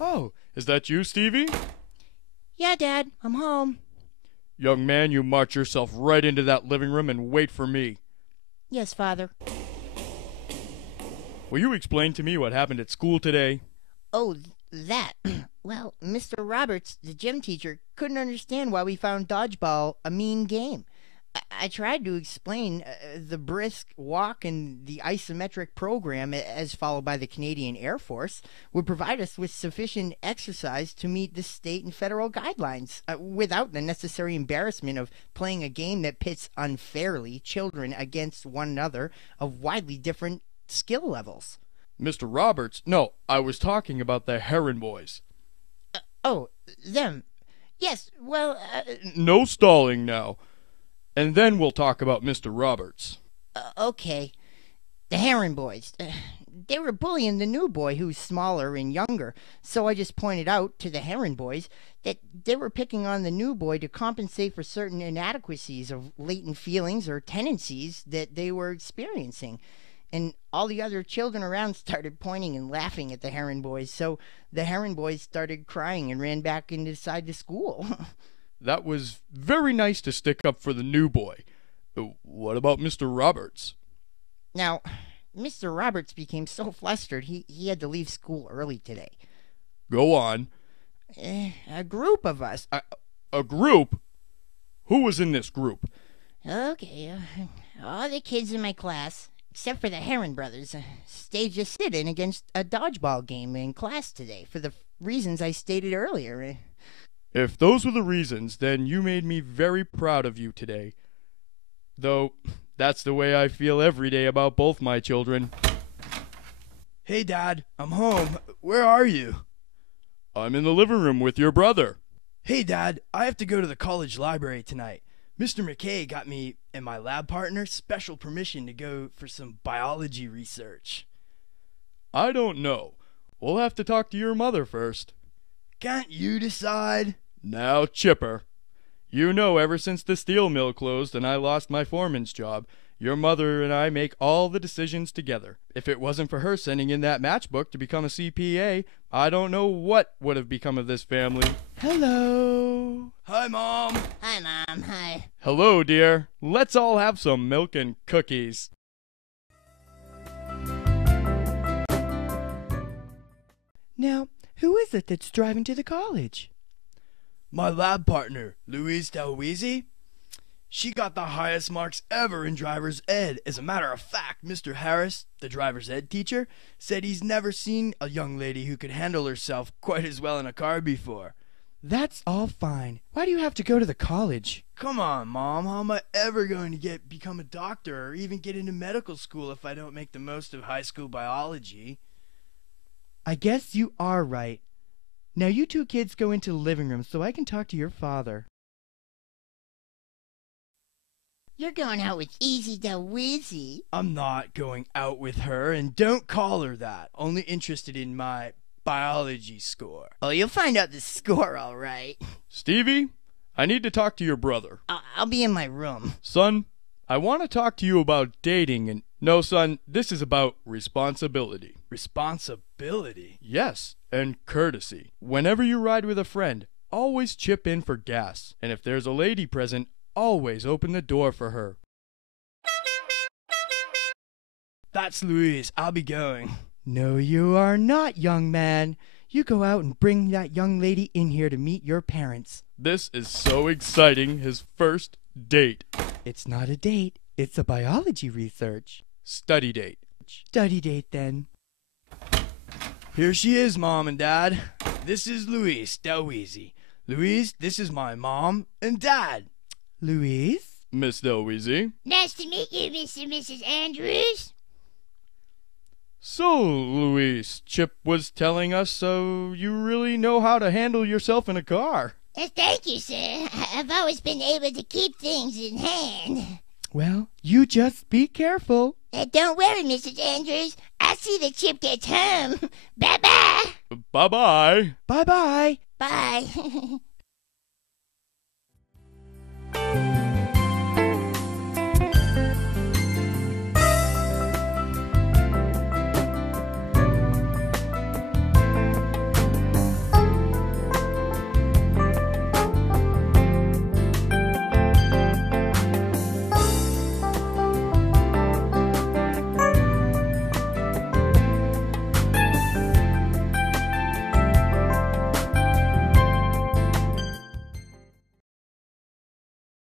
Oh, is that you, Stevie? Yeah, Dad, I'm home. Young man, you march yourself right into that living room and wait for me. Yes, Father. Will you explain to me what happened at school today? Oh, that. Well, Mr. Roberts, the gym teacher, couldn't understand why we found dodgeball a mean game. I tried to explain the brisk walk and the isometric program, as followed by the Canadian Air Force, would provide us with sufficient exercise to meet the state and federal guidelines, without the necessary embarrassment of playing a game that pits unfairly children against one another of widely different skill levels. Mr. Roberts? No, I was talking about the Heron boys. Oh, them. Yes, well, No stalling now. And then we'll talk about Mr. Roberts. Okay. The Heron boys. They were bullying the new boy who's smaller and younger, so I just pointed out to the Heron boys that they were picking on the new boy to compensate for certain inadequacies of latent feelings or tendencies that they were experiencing. And all the other children around started pointing and laughing at the Heron boys, so the Heron boys started crying and ran back inside the school. That was very nice to stick up for the new boy. What about Mr. Roberts? Now, Mr. Roberts became so flustered he had to leave school early today. Go on. A group of us. A group? Who was in this group? Okay, all the kids in my class, except for the Heron brothers, staged a sit-in against a dodgeball game in class today for the reasons I stated earlier. If those were the reasons, then you made me very proud of you today. Though, that's the way I feel every day about both my children. Hey, Dad, I'm home. Where are you? I'm in the living room with your brother. Hey, Dad, I have to go to the college library tonight. Mr. McKay got me and my lab partner special permission to go for some biology research. I don't know. We'll have to talk to your mother first. Can't you decide? Now, Chipper, you know ever since the steel mill closed and I lost my foreman's job, your mother and I make all the decisions together. If it wasn't for her sending in that matchbook to become a CPA, I don't know what would have become of this family. Hello. Hi, Mom. Hi, Mom. Hi. Hello, dear. Let's all have some milk and cookies. Now, who is it that's driving to the college? My lab partner, Louise Delweezy. She got the highest marks ever in driver's ed. As a matter of fact, Mr. Harris, the driver's ed teacher, said he's never seen a young lady who could handle herself quite as well in a car before. That's all fine. Why do you have to go to the college? Come on, Mom. How am I ever going to become a doctor or even get into medical school if I don't make the most of high school biology? I guess you are right. Now you two kids go into the living room so I can talk to your father. You're going out with Easy the Wheezy. I'm not going out with her, and don't call her that. Only interested in my biology score. Oh, you'll find out the score all right. Stevie, I need to talk to your brother. I'll be in my room. Son, I want to talk to you about dating and... No, son, this is about responsibility. Responsibility? Yes, and courtesy. Whenever you ride with a friend, always chip in for gas. And if there's a lady present, always open the door for her. That's Louise. I'll be going. No, you are not, young man. You go out and bring that young lady in here to meet your parents. This is so exciting, his first date. It's not a date. It's a biology research. Study date. Study date, then. Here she is, Mom and Dad. This is Louise Delweezy. Louise, this is my mom and dad. Louise? Miss Delweezy. Nice to meet you, Mr. and Mrs. Andrews. So, Louise, Chip was telling us so you really know how to handle yourself in a car. Thank you, sir. I've always been able to keep things in hand. Well, you just be careful. Don't worry, Mrs. Andrews. I'll see that Chip gets home. Bye-bye. Bye-bye. Bye-bye. Bye.